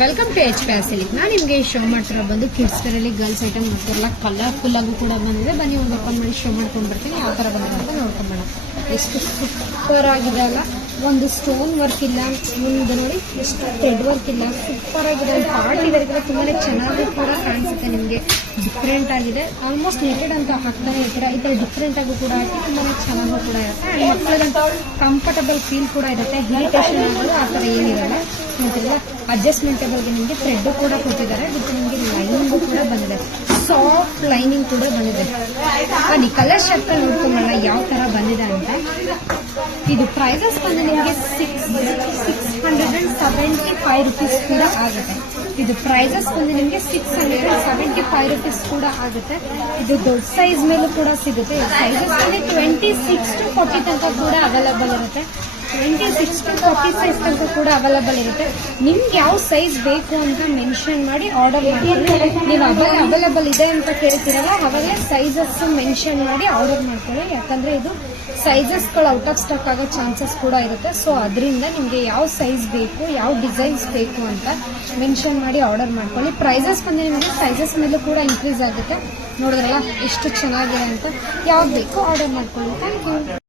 Welcome to H ಫ್ಯಾಸಿಲಿಕ್. ನಾನು ನಿಮಗೆ show ಮಾಡ್ತಿರೋ ಬಂದು ಕಿಡ್ಸ್ ವೇರಲ್ಲಿ ಗರ್ಲ್ಸ್ ಐಟಮ್ ಮಾಡ್ತಿರಲ್ಲ, ಕಲರ್ಫುಲ್ ಆಗು ಕೂಡ ಬಂದಿದೆ. ಬನ್ನಿ ಒಂದು ಓಪನ್ ಮಾಡಿ ಶೋ ಮಾಡ್ಕೊಂಡು ಬರ್ತೀನಿ. ಯಾವ ಥರ ಬಂದಿದೆ ಅಂತ ನೋಡ್ಕೊಂಬೇಡ. ಎಷ್ಟು ಸೂಪರ್ ಆಗಿದೆ ಅಲ್ಲ, ಒಂದು ಸ್ಟೋನ್ ವರ್ಕ್ ಇಲ್ಲ, ಮುಂದೆ ನೋಡಿ ಎಷ್ಟು ಥ್ರೆಡ್ ವರ್ಕ್ ಇಲ್ಲ, ಸೂಪರ್ ಆಗಿದೆ. ಒಂದು ಪಾರ್ಟಿ ವೇರ್ಗೆಲ್ಲ ತುಂಬಾ ಚೆನ್ನಾಗಿ ಕೂಡ ಕಾಣಿಸುತ್ತೆ. ನಿಮಗೆ ಡಿಫ್ರೆಂಟ್ ಆಗಿದೆ. ಆಲ್ಮೋಸ್ಟ್ ನೆಟೆಡ್ ಅಂತ ಹಾಕ್ತಾನೆ ಇರ್ತೀರ, ಈ ಥರ ಡಿಫ್ರೆಂಟ್ ಆಗೂ ಕೂಡ ಹಾಕಿ ತುಂಬಾ ಚೆನ್ನಾಗೂ ಕೂಡ ಇರುತ್ತೆ. ಆ್ಯಂಡ್ ಮಕ್ಕಳಿಗಂತ ಕಂಫರ್ಟಬಲ್ ಫೀಲ್ ಕೂಡ ಇರುತ್ತೆ. ಇರಿಟೇಷನ್ ಆಗೋದು ಆ ಥರ ಏನಿರಲ್ಲ. ನೋಡ್ತಿರಲ್ಲ, ಅಡ್ಜಸ್ಟ್ಮೆಂಟೇಬಲ್ಗೆ ನಿಮಗೆ ಥ್ರೆಡ್ ಕೂಡ ಕೊಟ್ಟಿದ್ದಾರೆ. ವಿತ್ ನಿಮಗೆ ಲೈನಿಂಗು ಕೂಡ ಬಂದಿದೆ, ಸಾಫ್ಟ್ ಲೈನಿಂಗ್ ಕೂಡ ಬಂದಿದೆ. ಬನ್ನಿ ಕಲರ್ ಶರ್ಟ್ ನೋಡ್ಕೊಂಬಲ್ಲ ಯಾವ ಥರ ಬಂದಿದೆ ಅಂತ. ಇದು ಪ್ರೈಸಸ್ ಬಂದು ನಿಮಗೆ 675 ರುಪೀಸ್ ಕೂಡ ಆಗುತ್ತೆ. ಇದು ಪ್ರೈಸಸ್ ಬಂದು ನಿಮಗೆ 675 ರುಪೀಸ್ ಕೂಡ ಆಗುತ್ತೆ. ಇದು ದೊಡ್ಡ ಸೈಜ್ ಮೇಲೂ ಕೂಡ ಸಿಗುತ್ತೆ. ಸೈಜಸ್ ಬಂದು 26 to 40 ತನಕ ಕೂಡ ಅವೈಲಬಲ್ ಇರುತ್ತೆ. 26 to 40 ಸೈಜ್ ತನಕ ಕೂಡ ಅವೈಲಬಲ್ ಇರುತ್ತೆ. ನಿಮ್ಗೆ ಯಾವ ಸೈಜ್ ಬೇಕು ಅಂತ ಮೆನ್ಷನ್ ಮಾಡಿ ಆರ್ಡರ್ ಮಾಡ್ಕೊಳ್ಳಿ. ನೀವು ಅವೈಲಬಲ್ ಇದೆ ಅಂತ ಕೇಳ್ತೀರಲ್ಲ, ಅವಾಗಲೇ ಸೈಜಸ್ ಮೆನ್ಷನ್ ಮಾಡಿ ಆರ್ಡರ್ ಮಾಡ್ಕೊಳ್ಳಿ. ಯಾಕಂದ್ರೆ ಇದು ಸೈಜಸ್ಗಳು ಔಟ್ ಆಫ್ ಸ್ಟಾಕ್ ಆಗೋ ಚಾನ್ಸಸ್ ಕೂಡ ಇರುತ್ತೆ. ಸೊ ಅದರಿಂದ ನಿಮಗೆ ಯಾವ ಸೈಜ್ ಬೇಕು, ಯಾವ ಡಿಸೈನ್ಸ್ ಬೇಕು ಅಂತ ಮೆನ್ಷನ್ ಮಾಡಿ ಆರ್ಡರ್ ಮಾಡ್ಕೊಳ್ಳಿ. ಪ್ರೈಸಸ್ ಬಂದು ನಿಮಗೆ ಸೈಜಸ್ ಮೇಲೂ ಕೂಡ ಇನ್ಕ್ರೀಸ್ ಆಗುತ್ತೆ. ನೋಡಿದ್ರಲ್ಲ ಎಷ್ಟು ಚೆನ್ನಾಗಿದೆ ಅಂತ. ಯಾವ್ದು ಬೇಕು ಆರ್ಡರ್ ಮಾಡ್ಕೊಳ್ಳಿ. Thank you.